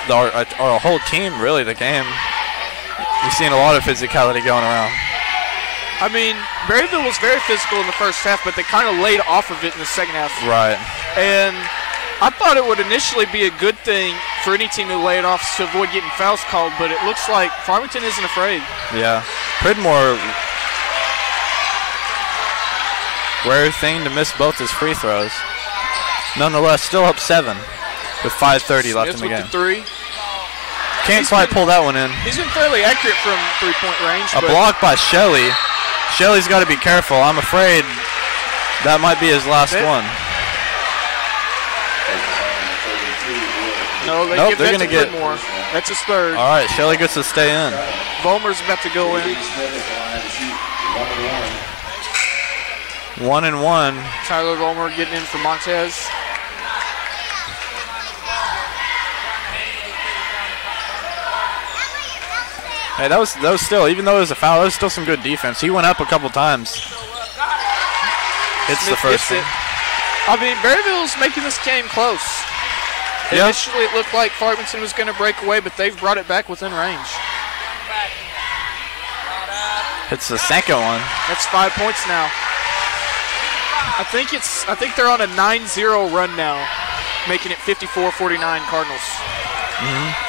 our whole team, really, the game. You've seen a lot of physicality going around. I mean, Berryville was very physical in the first half, but they kind of laid off of it in the second half. Right. And I thought it would initially be a good thing for any team to lay it off to avoid getting fouls called, but it looks like Farmington isn't afraid. Yeah. Pridmore, rare thing to miss both his free throws. Nonetheless, still up 7 with 5:30 left in the game. With the three. Can't quite pull that one in. He's been fairly accurate from three-point range. A block by Shelley. Shelley's got to be careful. I'm afraid that might be his last one. No, nope, they're going to get more. That's his third. All right, Shelley gets to stay in. Vollmer's about to go in. 1-1. Tyler Vollmer getting in for Montez. Hey, that was still, even though it was a foul, that was still some good defense. He went up a couple times. Hits the first one. I mean, Berryville's making this game close. Yeah. Initially, it looked like Farmington was going to break away, but they've brought it back within range. Hits the second one. That's 5 points now. I think they're on a 9-0 run now, making it 54-49 Cardinals. Mm-hmm.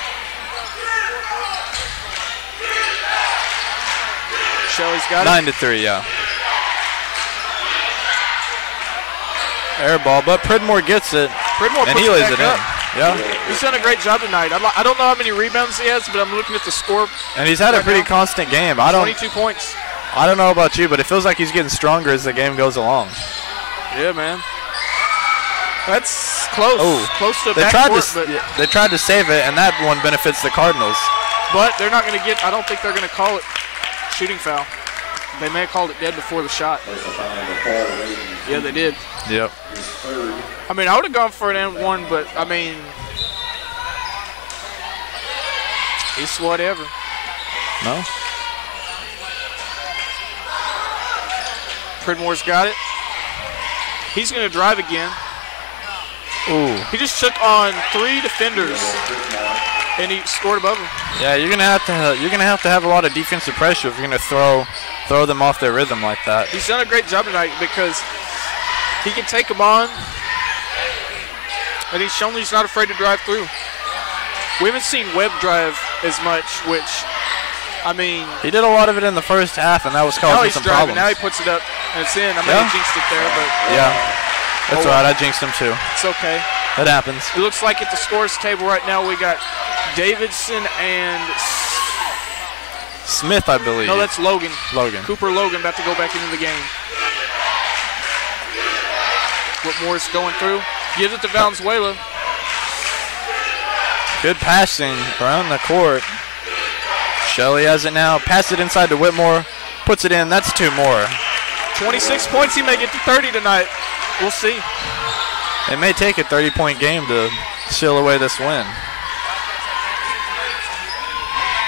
Shelley's got it. 9-3, yeah. Air ball, but Pridmore gets it. Pridmore and he lays it in. Yeah. He's done a great job tonight. I don't know how many rebounds he has, but I'm looking at the score. And he's had a pretty constant game. 22 points. I don't know about you, but it feels like he's getting stronger as the game goes along. Yeah, man. That's close. Oh, close to backcourt, but they tried to save it, and that one benefits the Cardinals. But they're not going to get. I don't think they're going to call it shooting foul. They may have called it dead before the shot. Yeah, they did. Yep. I mean, I would have gone for an and one, but I mean, it's whatever. No. Pridmore's got it. He's going to drive again. Ooh. He just took on 3 defenders, and he scored above them. Yeah, you're gonna have to have a lot of defensive pressure if you're gonna throw them off their rhythm like that. He's done a great job tonight because he can take them on, and he's shown he's not afraid to drive through. We haven't seen Webb drive as much, which, I mean, he did a lot of it in the first half, and that was causing some problems. Now he puts it up, and it's in. I mean, he jinxed it there, but yeah. That's all right. I jinxed him too. It's okay. It happens. It looks like at the scores table right now we got Davidson and Smith, I believe. No, that's Logan. Cooper Logan about to go back into the game. Whitmore's going through. Gives it to Valenzuela. Good passing around the court. Shelley has it now. Pass it inside to Whitmore. Puts it in. That's 2 more. 26 points. He may get to 30 tonight. We'll see. It may take a 30-point game to seal away this win.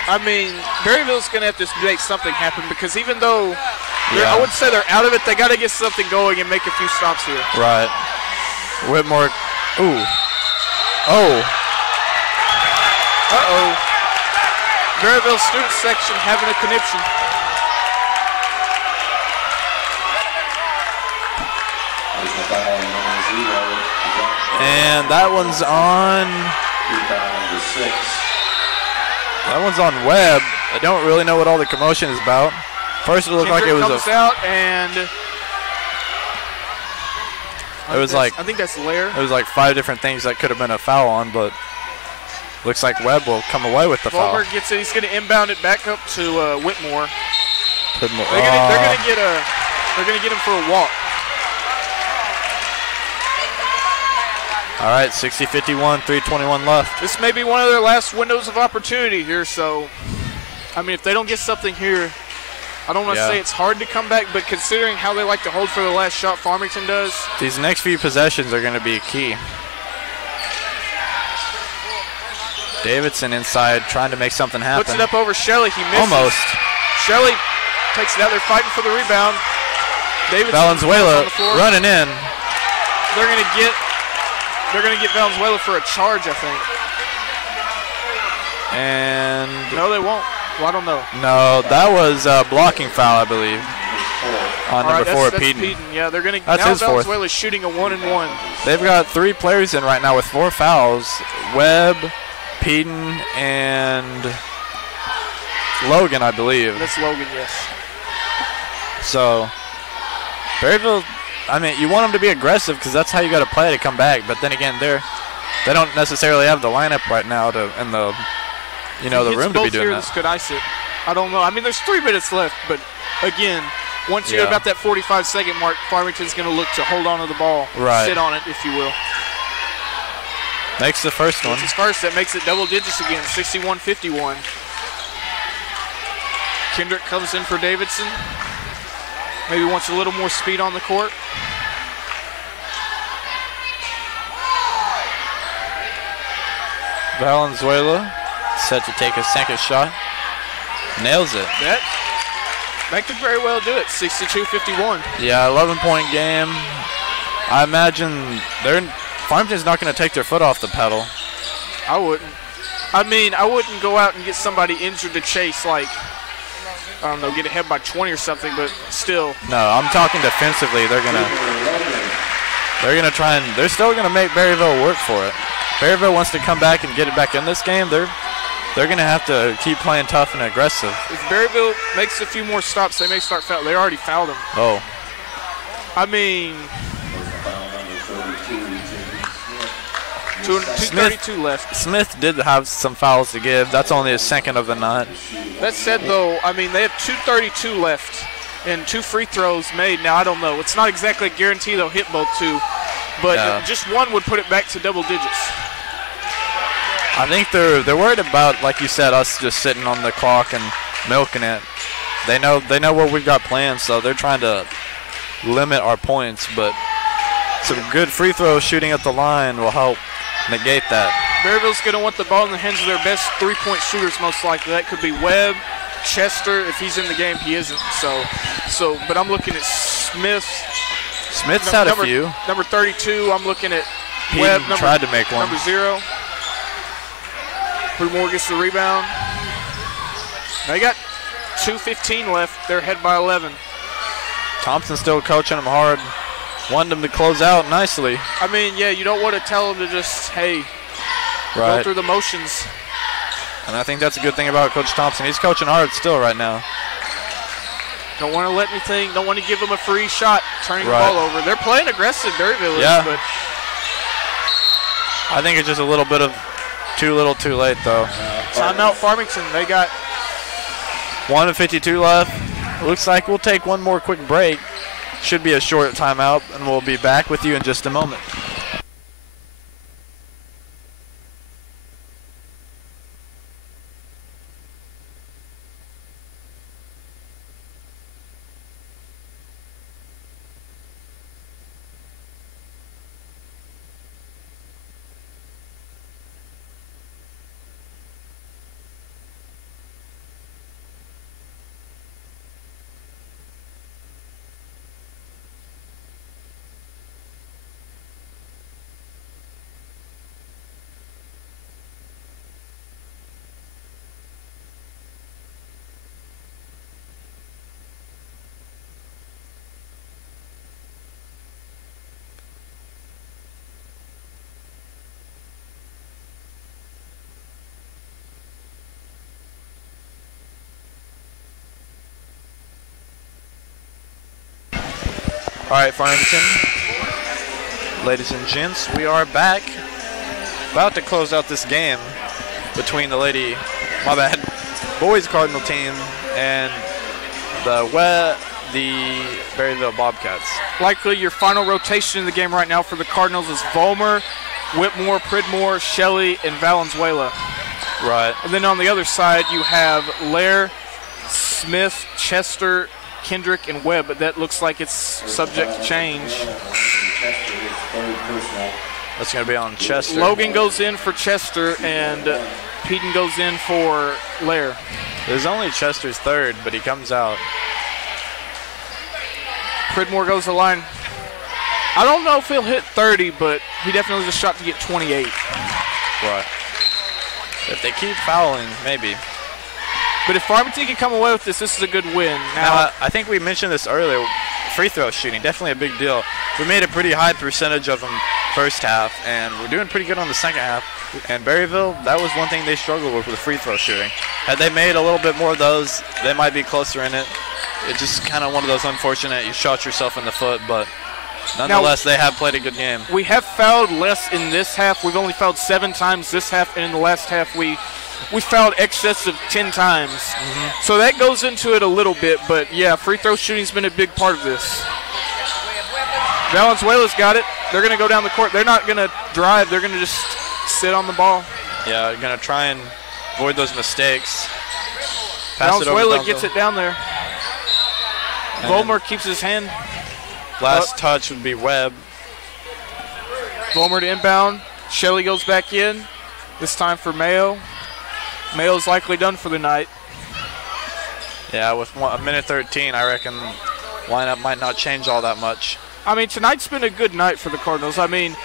I mean, Berryville's going to have to make something happen because even though I wouldn't say they're out of it, they got to get something going and make a few stops here. Right. Whitmore. Ooh. Oh. Uh-oh. Berryville student section having a conniption. And that one's on. That one's on Webb. I don't really know what all the commotion is about. First, it looked like it was comes out and it was like I think that's Lair. It was like 5 different things that could have been a foul on, but looks like Webb will come away with the foul. Wahlberg gets it. He's going to inbound it back up to Whitmore. They're going to get him for a walk. All right, 60-51, 3:21 left. This may be one of their last windows of opportunity here. So, I mean, if they don't get something here, I don't want to say it's hard to come back, but considering how they like to hold for the last shot, Farmington does. These next few possessions are going to be key. Davidson inside trying to make something happen. Puts it up over Shelley. He misses. Almost. Shelley takes it out. They're fighting for the rebound. Davidson Valenzuela running in. They're going to get Valenzuela for a charge, I think. And no, they won't. Well, I don't know. No, that was a blocking foul, I believe. On number 4, Peden. Yeah, they're going to. That's now his fourth. Valenzuela's shooting a 1-and-1. They've got 3 players in right now with 4 fouls. Webb, Peden, and Logan, I believe. That's Logan, yes. So, Berryville, I mean, you want them to be aggressive because that's how you got to play to come back. But then again, they don't necessarily have the lineup right now to and the the room to be doing that. This could ice it. I don't know. I mean, there's 3 minutes left, but again, once you get about that 45-second mark, Farmington's going to look to hold on to the ball, sit on it, if you will. Makes the first one. That's his first. That makes it double digits again, 61-51. Kendrick comes in for Davidson. Maybe wants a little more speed on the court. Valenzuela set to take a second shot. Nails it. That could very well do it, 62-51. Yeah, 11-point game. I imagine Farmington's not going to take their foot off the pedal. I wouldn't. I mean, I wouldn't go out and get somebody injured to chase, like, I don't know, get ahead by 20 or something, but still. No, I'm talking defensively. They're gonna try and they're still gonna make Berryville work for it. Berryville wants to come back and get it back in this game. They're gonna have to keep playing tough and aggressive. If Berryville makes a few more stops, they may start foul. They already fouled him. Oh. I mean, 2:32 left. Smith did have some fouls to give. That's only his second of the night. That said, though, I mean, they have 2:32 left and 2 free throws made. Now, I don't know. It's not exactly a guarantee they'll hit both 2, but just one would put it back to double digits. I think they're worried about, like you said, us just sitting on the clock and milking it. They know what we've got planned, so they're trying to limit our points, but some good free throw shooting at the line will help negate that. Berryville's going to want the ball in the hands of their best 3-point shooters, most likely. That could be Webb, Chester. If he's in the game, he isn't. So, but I'm looking at Smith. Smith's had a few. Number 32, I'm looking at Peden Webb. Tried to make one. Number 0. Moore gets the rebound. They got 2:15 left. They're ahead by 11. Thompson still coaching them hard. Wanted them to close out nicely. I mean, yeah, you don't want to tell them to just, hey, go through the motions. And I think that's a good thing about Coach Thompson. He's coaching hard still right now. Don't want to let anything, don't want to give them a free shot turning the ball over. They're playing aggressive, Berryville is, but I think it's just a little bit of too little too late, though. Timeout Farmington. They got 1:52 left. Looks like we'll take one more quick break. Should be a short timeout, and we'll be back with you in just a moment. All right, Farmington. Ladies and gents, we are back. About to close out this game between the boys Cardinal team and the Berryville Bobcats. Likely your final rotation in the game right now for the Cardinals is Vollmer, Whitmore, Pridmore, Shelley, and Valenzuela. Right. And then on the other side, you have Lair, Smith, Chester, Kendrick, and Webb, but that looks like it's subject to change. That's going to be on Chester. Logan goes in for Chester, and Peden goes in for Lair. It was only Chester's third, but he comes out. Pridmore goes the line. I don't know if he'll hit 30, but he definitely has a shot to get 28. Right. If they keep fouling, maybe. But if Farmington can come away with this, this is a good win. Now, I think we mentioned this earlier. Free throw shooting, definitely a big deal. We made a pretty high percentage of them first half, and we're doing pretty good on the second half. And Berryville, that was one thing they struggled with the free throw shooting. Had they made a little bit more of those, they might be closer in it. It's just kind of one of those unfortunate, you shot yourself in the foot, but nonetheless, they have played a good game. We have fouled less in this half. We've only fouled 7 times this half, and in the last half, we fouled excess of 10 times. So that goes into it a little bit, but yeah, free throw shooting's been a big part of this. Valenzuela's got it. They're going to go down the court. They're not going to drive. They're going to just sit on the ball. Yeah, going to try and avoid those mistakes. Pass Valenzuela gets it down there. Vollmer keeps his hand. Last touch would be Webb. Vollmer to inbound. Shelley goes back in. This time for Mayo. Mayo's likely done for the night. Yeah, with a minute 13, I reckon lineup might not change all that much. I mean, tonight's been a good night for the Cardinals. I mean,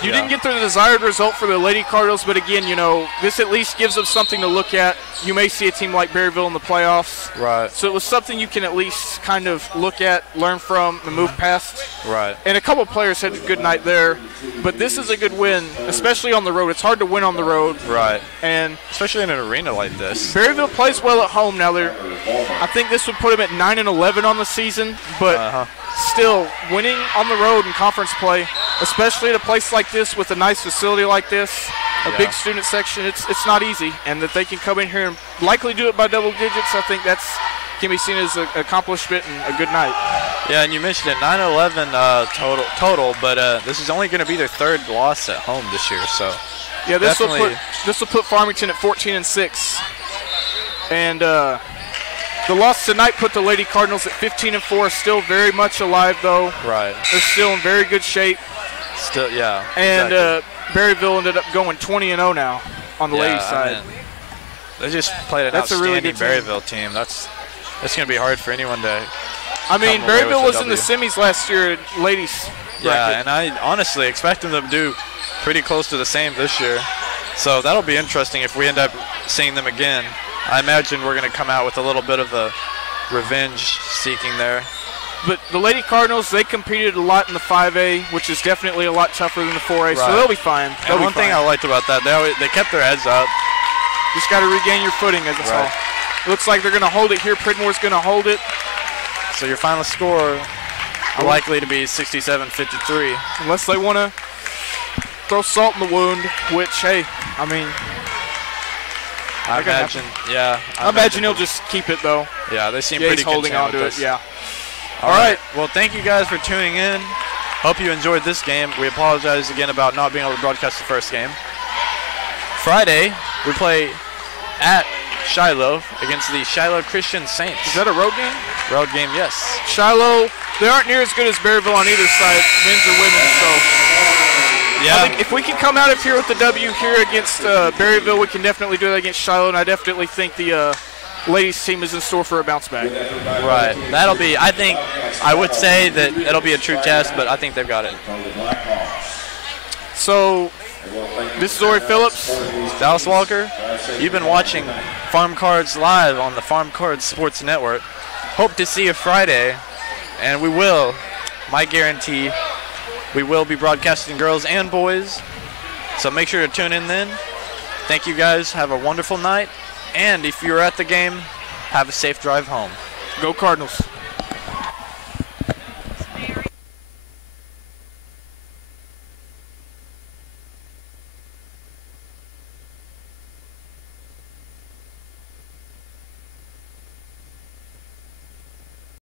you didn't get the desired result for the Lady Cardinals, but again, you know, this at least gives them something to look at. You may see a team like Berryville in the playoffs. Right. So it was something you can at least kind of look at, learn from, and move past. Right. And a couple players had a good night there, but this is a good win, especially on the road. It's hard to win on the road. Right. And especially in an arena like this. Berryville plays well at home. Now, I think this would put them at 9-11 on the season, but still, winning on the road in conference play, especially at a place like this with a nice facility like this, a big student section, it's not easy. And that they can come in here and likely do it by double digits, I think that's can be seen as an accomplishment and a good night. Yeah, and you mentioned it, 9-11 total, but this is only going to be their third loss at home this year. So yeah, this will put Farmington at 14-6, and the loss tonight put the Lady Cardinals at 15-4. Still very much alive though. Right. They're still in very good shape. Still, yeah. And exactly. Berryville ended up going 20-0 now on the ladies' side. I mean, they just played an outstanding Berryville team. That's going to be hard for anyone to. I mean, Berryville was in the semis last year, ladies. Yeah, and I honestly expect them to do pretty close to the same this year. So that'll be interesting if we end up seeing them again. I imagine we're going to come out with a little bit of a revenge seeking there. But the Lady Cardinals, they competed a lot in the 5A, which is definitely a lot tougher than the 4A, right. so they'll be fine. And one thing I liked about that, they kept their heads up. Just got to regain your footing, as it's all. It looks like they're going to hold it here. Pridmore's going to hold it. So your final score likely to be 67-53. Unless they want to throw salt in the wound, which, hey, I mean, I imagine he'll just keep it, though. Yeah, they seem pretty holding on to it, yeah. All right. Well, thank you guys for tuning in. Hope you enjoyed this game. We apologize again about not being able to broadcast the first game. Friday, we play at Shiloh against the Shiloh Christian Saints. Is that a road game? Road game, yes. Shiloh, they aren't near as good as Berryville on either side, men's or women's, so yeah. I think if we can come out of here with the W here against Berryville, we can definitely do that against Shiloh, and I definitely think the ladies team is in store for a bounce back. Right. That'll be, I would say that it'll be a true test, but I think they've got it. So, this is Ori Phillips. Dallas Walker. You've been watching Farm Cards Live on the Farm Cards Sports Network. Hope to see you Friday, and we will, my guarantee, we will be broadcasting girls and boys. So make sure to tune in then. Thank you guys. Have a wonderful night. And if you're at the game, have a safe drive home. Go Cardinals.